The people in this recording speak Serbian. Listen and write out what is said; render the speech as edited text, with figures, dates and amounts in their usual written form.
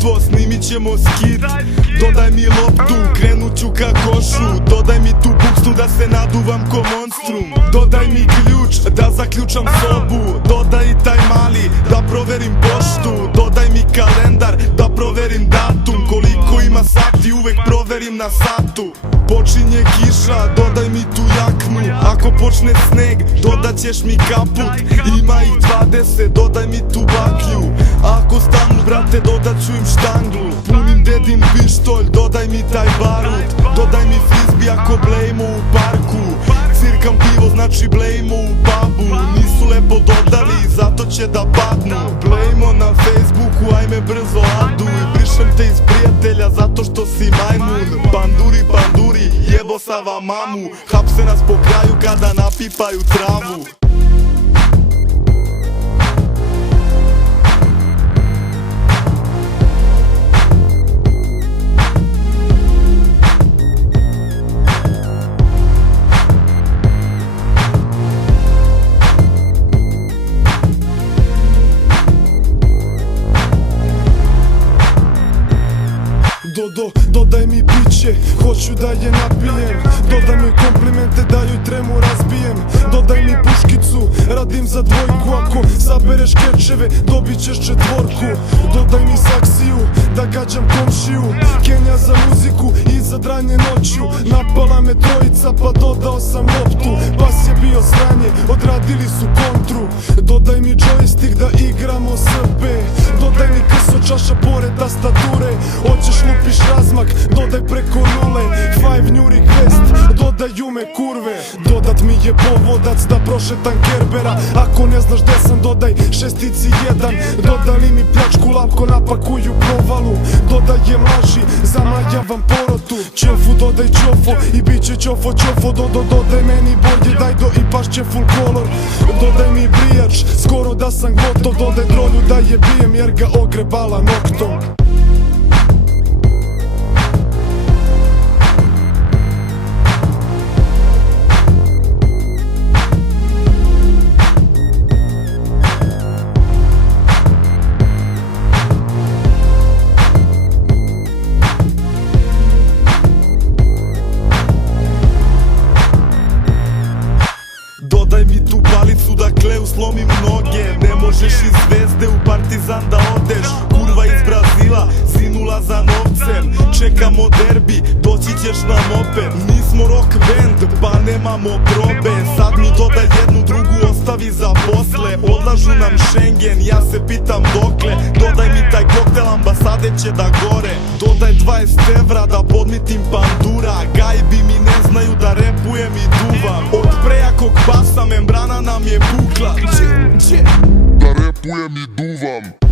društvo, snimit ćemo skit. Dodaj mi loptu, krenut ću ka košu. Dodaj mi tu buksu da se naduvam ko monstrum. Dodaj mi ključ da zaključam sobu. Dodaj i taj mali da proverim poštu. Dodaj mi kalendar da proverim datum. Koliko ima sati uvek proverim na satu. Počinje kiša, dodaj mi tu jaknu. Ako počne sneg, dodaćeš mi kaput. Ima ih 20, dodaj mi tu baklju. Ako stanu, brate, dodaću im štanglu. Punim dedin pištolj, dodaj mi taj barut. Dodaj mi frizbi ako blejmo u parku. Cirkam pivo, znači blejmo u pubu. Nisu lepo dodali, zato će da padnu. Blejmo na Facebooku, ajme brzo aduj. Brišem te iz prijatelja zato što si majmun. Panduri, panduri, jebo sa vam mamu. Hapse nas po kraju kada napipaju travu. Dodaj mi piće, hoću da je napijem. Dodaj mi komplimente da joj tremu razbijem. Dodaj mi puškicu, radim za dvojku. Ako sabereš kečeve, dobit ćeš četvorku. Dodaj mi saksiju, da gađam komšiju. Kenja za muziku i za dranje noću. Napala me trojica pa dodao sam loptu. Bas je bio sranje, odradili su kontru. Dodaj mi joystick da igramo SP. Dodaj mi krso čaša pored tastature. Hoćeš lupiš razmak, dodaj preko nule. Five new request, dodaju me kurve. Dodat mi je povodac da prošetam Kerbera. Ako ne znaš gde sam, dodaj šestici jedan. Dodali mi pljačku, lapko napakuju provalu. Dodajem laži, zamajavam porotu. Ćofu dodaj ćofo i bit će ćofo ćofo. Dodaj meni bolje dajdo i pašće full color. Dodaj mi brijač, skoro da sam gotov. Dodaj drolju da je bijem jer ga ogrebala noktom. Dodaj mi tu palicu da Kleu slomim noge. Ne možeš iz Zvezde u Partizan da odeš. Kurva iz Brazila, zinula za novcem. Čekamo derbi, doći ćeš na moped. Nismo rock band, pa nemamo probe. Sad mi dodaj jednu, drugu ostavi za posle. Odlažu nam Schengen, ja se pitam dokle. Dodaj mi taj koktel, ambasade će da gore. Dodaj 20 evra da podmitim pandura. Gajbi mi ne znaju da repujem i duvam. Od prejakog basa membrana nam je pukla. Da repujem i duvam.